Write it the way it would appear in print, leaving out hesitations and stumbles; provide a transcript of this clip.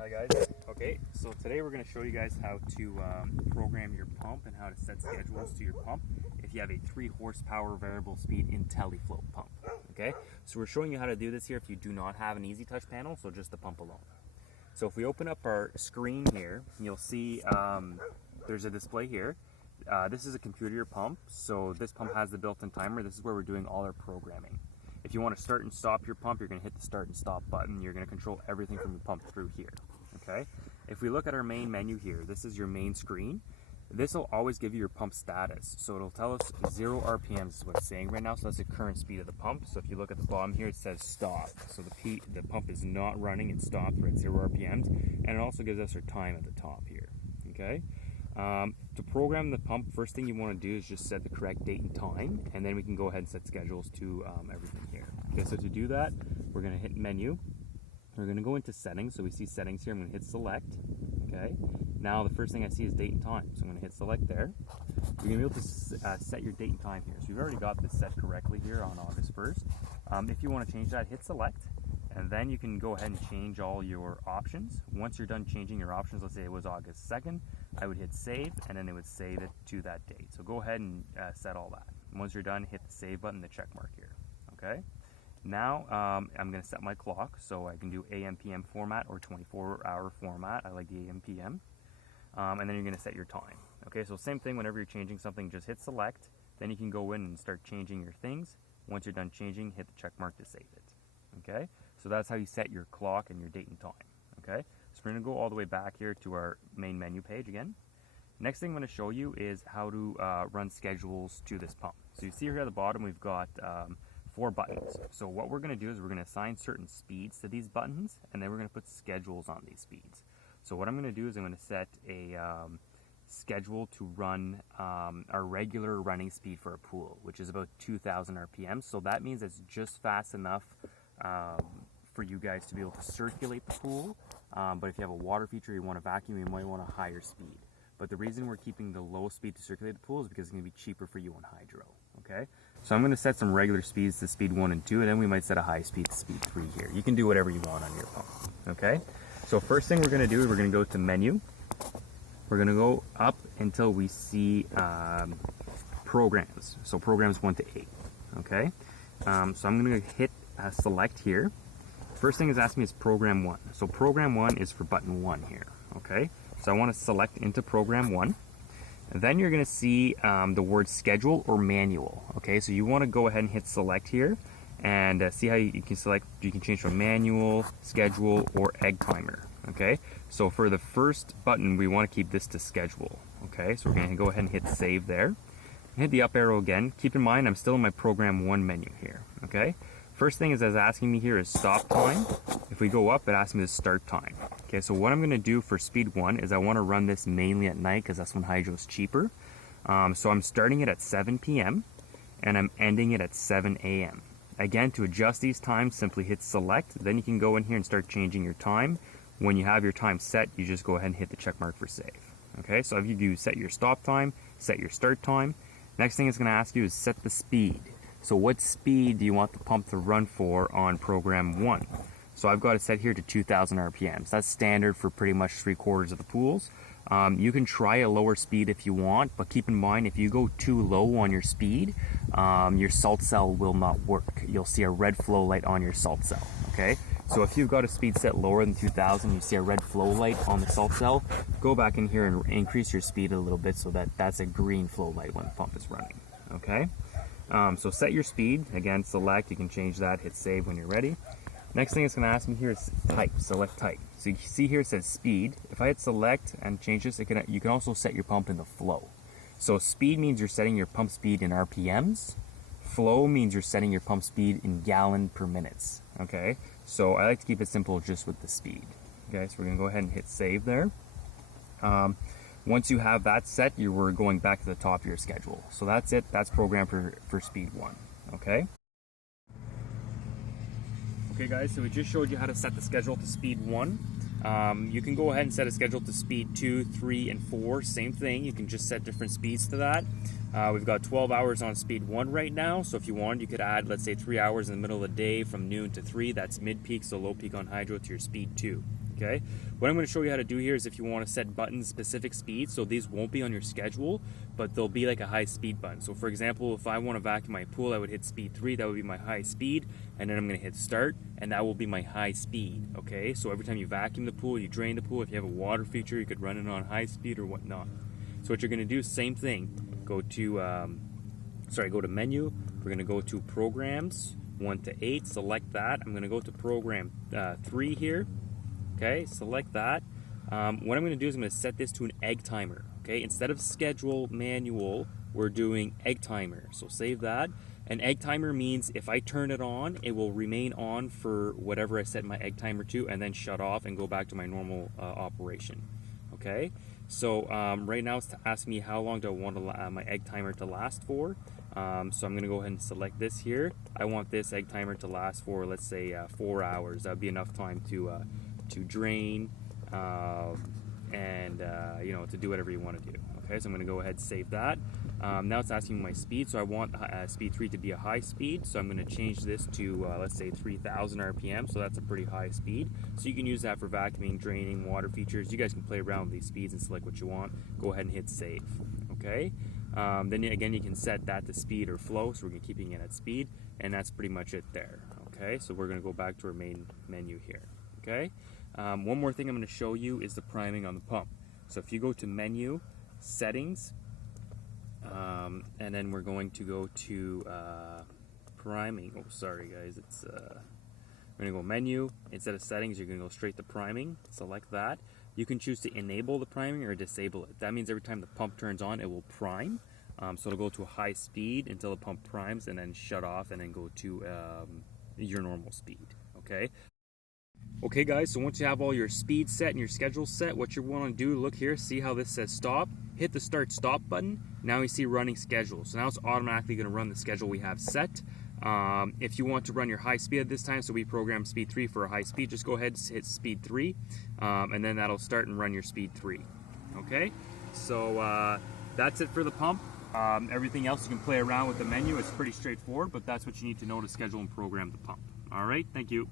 Hi guys. Okay, so today we're going to show you guys how to program your pump and how to set schedules to your pump if you have a 3 horsepower variable speed Intelliflo pump. Okay, so we're showing you how to do this here if you do not have an easy touch panel, so just the pump alone. So if we open up our screen here, you'll see there's a display here. This is a computer pump, so this pump has the built-in timer. This is where we're doing all our programming. If you want to start and stop your pump, you're going to hit the start and stop button. You're going to control everything from your pump through here. Okay. If we look at our main menu here, this is your main screen. This will always give you your pump status. So it'll tell us 0 RPMs is what it's saying right now. So that's the current speed of the pump. So if you look at the bottom here, it says stop. So the pump is not running, it's stopped. We're at 0 RPMs. And it also gives us our time at the top here. Okay. To program the pump, first thing you want to do is just set the correct date and time, and then we can go ahead and set schedules to everything here. Okay, so to do that, we're going to hit menu. We're going to go into settings. So we see settings here. I'm going to hit select. Okay. Now the first thing I see is date and time. So I'm going to hit select there. You're going to be able to set your date and time here. So we've already got this set correctly here on August 1st. If you want to change that, hit select. And then you can go ahead and change all your options. Once you're done changing your options, let's say it was August 2nd, I would hit save, and then it would save it to that date. So go ahead and set all that. And once you're done, hit the save button, the check mark here. Okay. Now I'm going to set my clock, so I can do AM PM format or 24-hour format. I like the AM PM. And then you're going to set your time. Okay. So same thing. Whenever you're changing something, just hit select. Then you can go in and start changing your things. Once you're done changing, hit the check mark to save it. Okay. So that's how you set your clock and your date and time. Okay. So we're going to go all the way back here to our main menu page again. Next thing I'm going to show you is how to run schedules to this pump. So you see here at the bottom we've got 4 buttons. So what we're going to do is we're going to assign certain speeds to these buttons, and then we're going to put schedules on these speeds. So what I'm going to do is I'm going to set a schedule to run our regular running speed for a pool, which is about 2,000 RPM. So that means it's just fast enough for you guys to be able to circulate the pool. But if you have a water feature, you want to vacuum, you might want a higher speed. But the reason we're keeping the low speed to circulate the pool is because it's going to be cheaper for you on hydro. Okay, so I'm going to set some regular speeds to speed 1 and 2, and then we might set a high speed to speed 3 here. You can do whatever you want on your pump. Okay, so first thing we're going to do is we're going to go to menu. We're going to go up until we see programs. So programs 1 to 8. Okay, so I'm going to hit select here. First thing is asking me is program 1. So program 1 is for button 1 here. Okay, so I want to select into program 1. And then you're going to see the word schedule or manual. Okay, so you want to go ahead and hit select here and see how you can select. You can change from manual, schedule, or egg timer. Okay, so for the first button, we want to keep this to schedule. Okay, so we're going to go ahead and hit save there. Hit the up arrow again. Keep in mind, I'm still in my program 1 menu here. Okay, first thing is asking me here is stop time. If we go up, it asks me the start time. Okay, so what I'm going to do for speed 1 is I want to run this mainly at night because that's when hydro is cheaper. So I'm starting it at 7 p.m. and I'm ending it at 7 a.m. Again, to adjust these times, simply hit select. Then you can go in here and start changing your time. When you have your time set, you just go ahead and hit the check mark for save. Okay, so if you do set your stop time, set your start time. Next thing it's going to ask you is set the speed. So what speed do you want the pump to run for on program 1? So I've got it set here to 2,000 RPMs. That's standard for pretty much 3/4 of the pools. You can try a lower speed if you want, but keep in mind if you go too low on your speed, your salt cell will not work. You'll see a red flow light on your salt cell. Okay, so if you've got a speed set lower than 2,000, you see a red flow light on the salt cell, go back in here and increase your speed a little bit so that that's a green flow light when the pump is running. Okay. So set your speed, again select, you can change that, hit save when you're ready. Next thing it's going to ask me here is type, select type. So you see here it says speed. If I hit select and change this, you can also set your pump in the flow. So speed means you're setting your pump speed in RPMs. Flow means you're setting your pump speed in gallon per minutes. Okay, so I like to keep it simple just with the speed. Okay, so we're going to go ahead and hit save there. Once you have that set, we're going back to the top of your schedule. So that's it. That's programmed for speed 1. Okay. Okay guys, so we just showed you how to set the schedule to speed 1. You can go ahead and set a schedule to speed 2, 3, and 4. Same thing. You can just set different speeds to that. We've got 12 hours on speed 1 right now. So if you wanted, you could add, let's say, 3 hours in the middle of the day from noon to 3. That's mid-peak, so low peak on hydro to your speed 2. Okay, what I'm going to show you how to do here is if you want to set buttons specific speeds, so these won't be on your schedule, but they'll be like a high speed button. So for example, if I want to vacuum my pool, I would hit speed 3, that would be my high speed, and then I'm going to hit start, and that will be my high speed. Okay, so every time you vacuum the pool, you drain the pool, if you have a water feature, you could run it on high speed or whatnot. So what you're going to do, same thing, go to menu, we're going to go to programs, 1 to 8, select that. I'm going to go to program 3 here. Okay, select that. What I'm going to do is I'm going to set this to an egg timer. Okay, instead of schedule manual, we're doing egg timer. So save that. An egg timer means if I turn it on, it will remain on for whatever I set my egg timer to, and then shut off and go back to my normal operation. Okay, so right now it's asking me how long do I want my egg timer to last for. So I'm going to go ahead and select this here. I want this egg timer to last for, let's say, 4 hours. That would be enough time to drain and to do whatever you want to do. Okay, so I'm going to go ahead and save that. Now it's asking me my speed, so I want speed 3 to be a high speed, so I'm going to change this to let's say 3000 RPM, so that's a pretty high speed. So you can use that for vacuuming, draining, water features. You guys can play around with these speeds and select what you want. Go ahead and hit save. Okay, then again you can set that to speed or flow, so we're keeping it at speed, and that's pretty much it there. Okay, so we're going to go back to our main menu here. Okay, one more thing I'm going to show you is the priming on the pump. So if you go to menu, settings, and then we're going to go to priming. Oh, sorry guys, it's we're going to go menu. Instead of settings, you're going to go straight to priming. Select that. You can choose to enable the priming or disable it. That means every time the pump turns on, it will prime. So it'll go to a high speed until the pump primes, and then shut off, and then go to your normal speed. Okay. Okay guys, so once you have all your speed set and your schedule set, what you want to do, look here, see how this says stop, hit the start stop button. Now you see running schedule, so now it's automatically going to run the schedule we have set. If you want to run your high speed at this time, so we programmed speed 3 for a high speed, just go ahead and hit speed 3, and then that'll start and run your speed 3. Okay, so that's it for the pump. Everything else you can play around with the menu. It's pretty straightforward, but that's what you need to know to schedule and program the pump. Alright, thank you.